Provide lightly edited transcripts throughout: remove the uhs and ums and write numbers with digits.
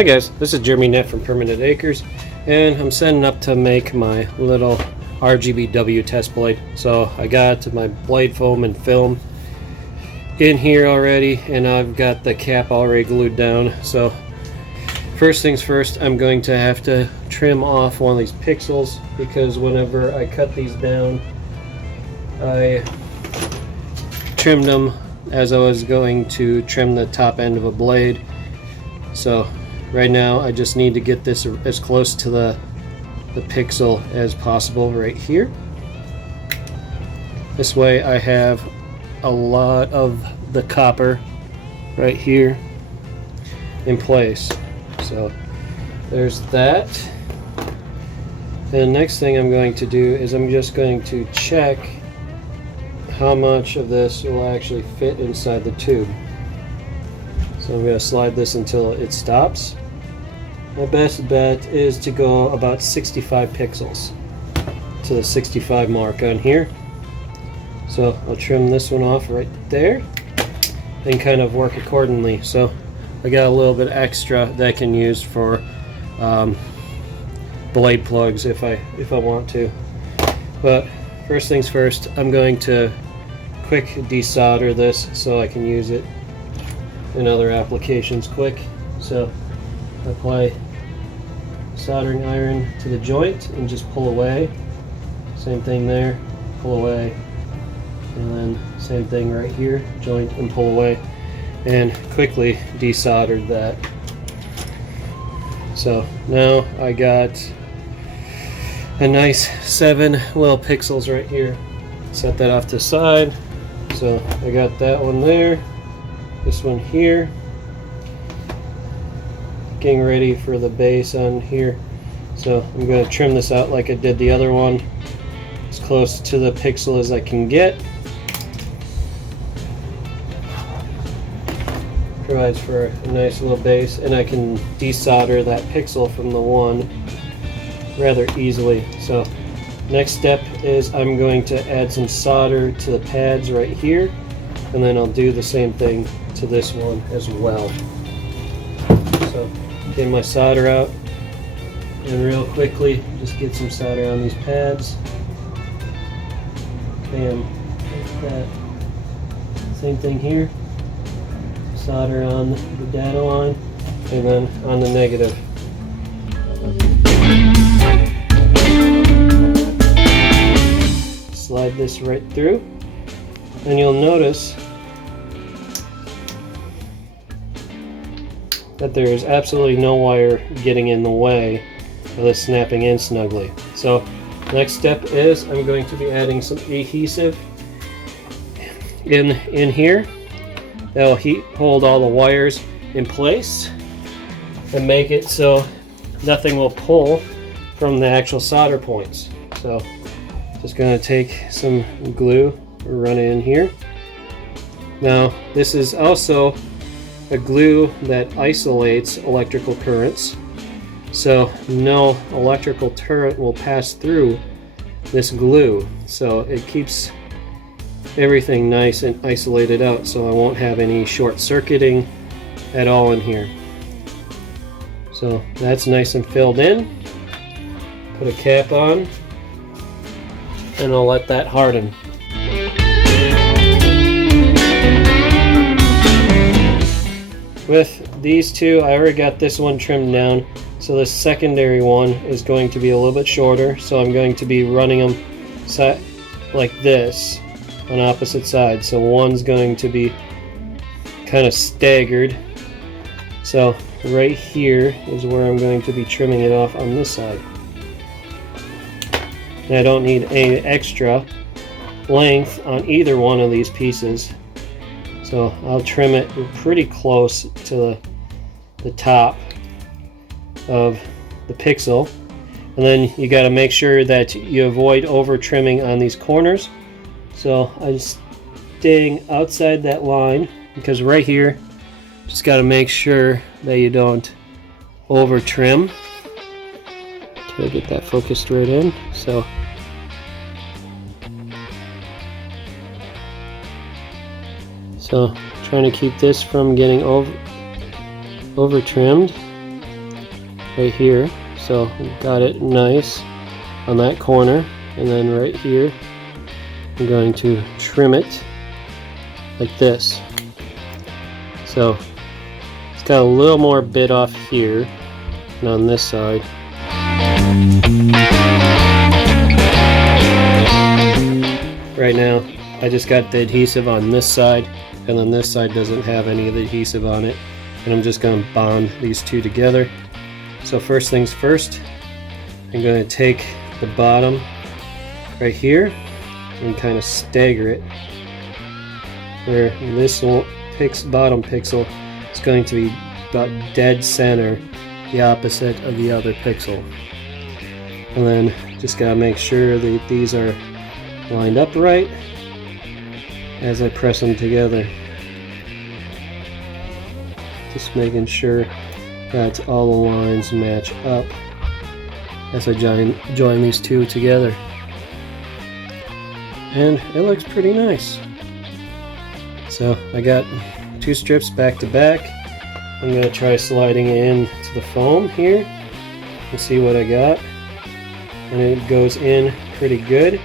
Hi guys, this is Permanett from Permanett Acres, and I'm setting up to make my little RGBW test blade. So I got my blade foam and film in here already, and I've got the cap already glued down. So first things first, I'm going to have to trim off one of these pixels, because whenever I cut these down, I trimmed them as I was going to trim the top end of a blade. So right now I just need to get this as close to the pixel as possible right here. This way I have a lot of the copper right here in place. So there's that. And the next thing I'm going to do is I'm just going to check how much of this will actually fit inside the tube. So I'm going to slide this until it stops. My best bet is to go about 65 pixels to the 65 mark on here. So I'll trim this one off right there and kind of work accordingly. So I got a little bit extra that I can use for blade plugs if I want to. But first things first, I'm going to quick desolder this so I can use it in other applications quick. So apply soldering iron to the joint and just pull away. Same thing there, pull away, and then same thing right here, joint and pull away, and quickly desoldered that. So now I got a nice 7 little pixels right here. Set that off to the side. So I got that one there, this one here. Getting ready for the base on here. So I'm going to trim this out like I did the other one, as close to the pixel as I can get. Provides for a nice little base, and I can desolder that pixel from the one rather easily. So next step is I'm going to add some solder to the pads right here, and then I'll do the same thing to this one as well. So get my solder out, and real quickly just get some solder on these pads. Bam, like that. Same thing here. Solder on the data line, and then on the negative. Slide this right through, and you'll notice that there is absolutely no wire getting in the way of this snapping in snugly. So next step is I'm going to be adding some adhesive in here. That'll hold all the wires in place and make it so nothing will pull from the actual solder points. So just going to take some glue and run it in here. Now this is also a glue that isolates electrical currents, so no electrical current will pass through this glue, so it keeps everything nice and isolated out, so I won't have any short circuiting at all in here. So that's nice and filled in. Put a cap on, and I'll let that harden. With these two, I already got this one trimmed down, so the secondary one is going to be a little bit shorter, so I'm going to be running them like this on opposite sides. So one's going to be kind of staggered. So right here is where I'm going to be trimming it off on this side. And I don't need any extra length on either one of these pieces. So I'll trim it pretty close to the top of the pixel. And then you got to make sure that you avoid over trimming on these corners. So I'm staying outside that line, because right here, just got to make sure that you don't over trim. Try to get that focused right in. So trying to keep this from getting over trimmed. right here. So got it nice on that corner, and then right here I'm going to trim it like this. So it's got a little more bit off here and on this side. Right now I just got the adhesive on this side, and then this side doesn't have any of the adhesive on it, and I'm just going to bond these two together. So first things first, I'm going to take the bottom right here and kind of stagger it where this bottom pixel is going to be about dead center, the opposite of the other pixel. And then just got to make sure that these are lined up right as I press them together. Just making sure that all the lines match up as I join these two together. And it looks pretty nice. So I got two strips back to back. I'm going to try sliding it into the foam here and see what I got. And it goes in pretty good.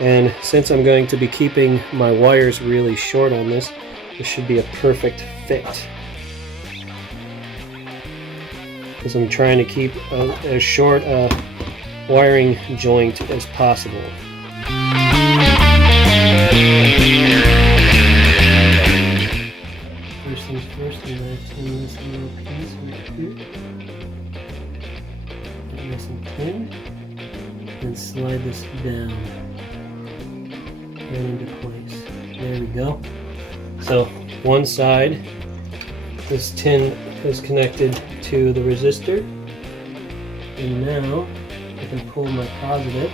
And since I'm going to be keeping my wires really short on this, this should be a perfect fit. Because I'm trying to keep as short a wiring joint as possible. First things first, I'm going to tune this little piece right here. Get this in pin, and slide this down and into place. There we go. So one side, this tin is connected to the resistor, and now I can pull my positive.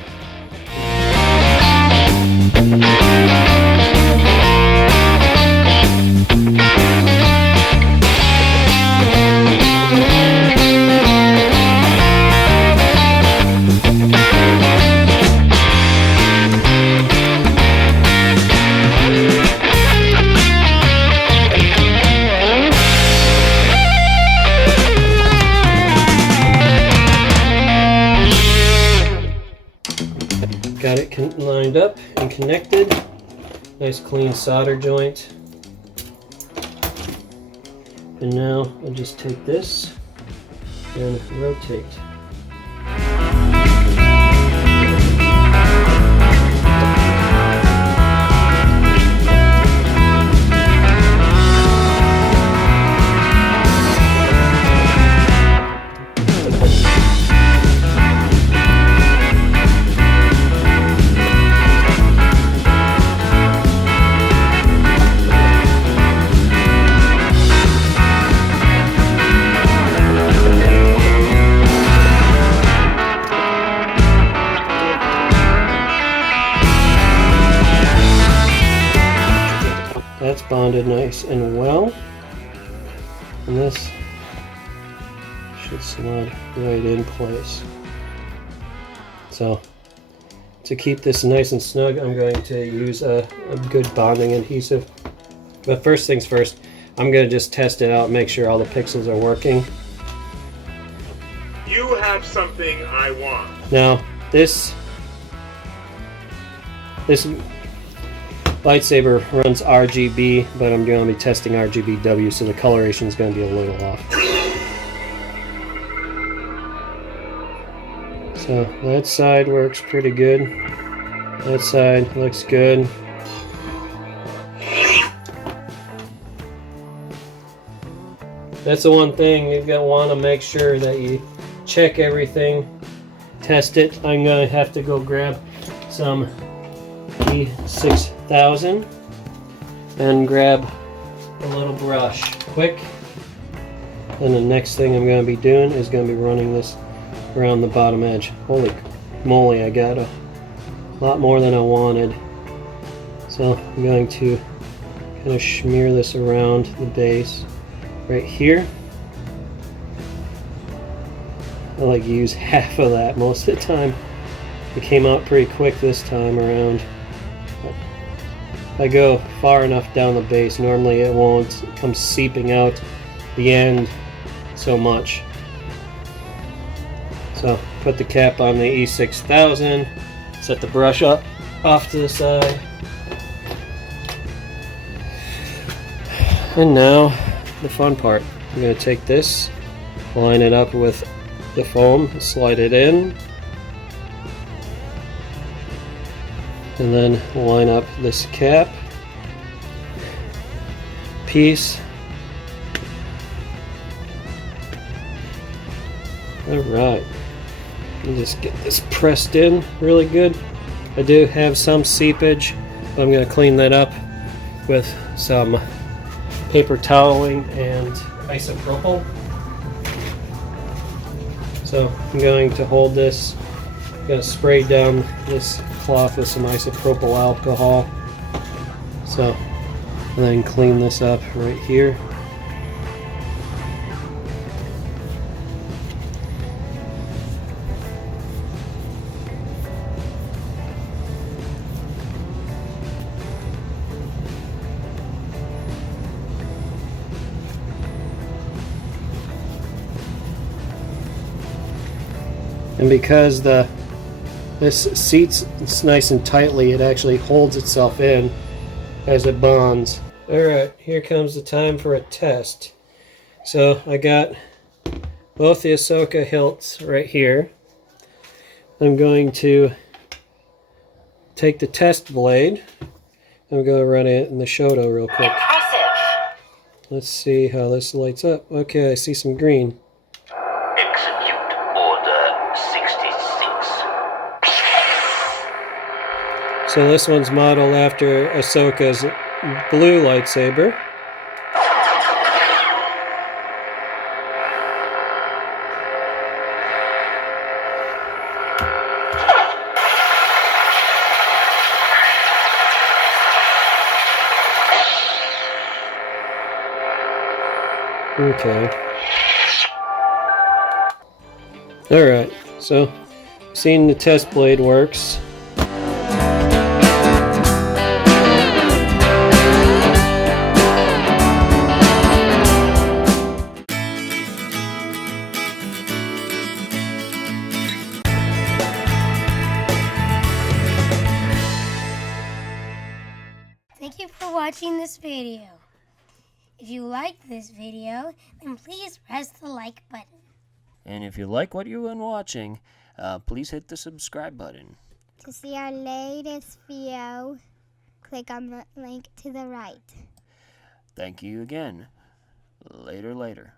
Got it lined up and connected. Nice clean solder joint. And now I'll just take this and rotate. That's bonded nice and well, and this should slide right in place. So to keep this nice and snug, I'm going to use a good bonding adhesive. But first things first, I'm going to just test it out, make sure all the pixels are working. You have something I want. Now this Lightsaber runs RGB, but I'm going to be testing RGBW, so the coloration is going to be a little off. So that side works pretty good. That side looks good. That's the one thing you're going to want to make sure that you check everything, test it. I'm going to have to go grab some E6000 and grab a little brush quick. And the next thing I'm going to be doing is going to be running this around the bottom edge. Holy moly, I got a lot more than I wanted. So I'm going to kind of smear this around the base right here. I like to use half of that most of the time. It came out pretty quick this time around. If I go far enough down the base, normally it won't come seeping out the end so much. So put the cap on the E6000, set the brush up off to the side. And now the fun part. I'm going to take this, line it up with the foam, slide it in, and then line up this cap piece. Alright, just get this pressed in really good. I do have some seepage, but I'm going to clean that up with some paper toweling and isopropyl. So I'm going to hold this, I'm going to spray down this cloth with some isopropyl alcohol. So, and then clean this up right here. And because this seats nice and tightly, it actually holds itself in as it bonds. Alright, here comes the time for a test. So I got both the Ahsoka hilts right here. I'm going to take the test blade. I'm going to run it in the Shoto real quick. Impressive. Let's see how this lights up. Okay, I see some green. Execute Order 66. So this one's modeled after Ahsoka's blue lightsaber. Okay. Alright, so seeing the test blade works. Thank you for watching this video. If you liked this video, then please press the like button. And if you like what you've been watching, please hit the subscribe button. To see our latest video, click on the link to the right. Thank you again. Later.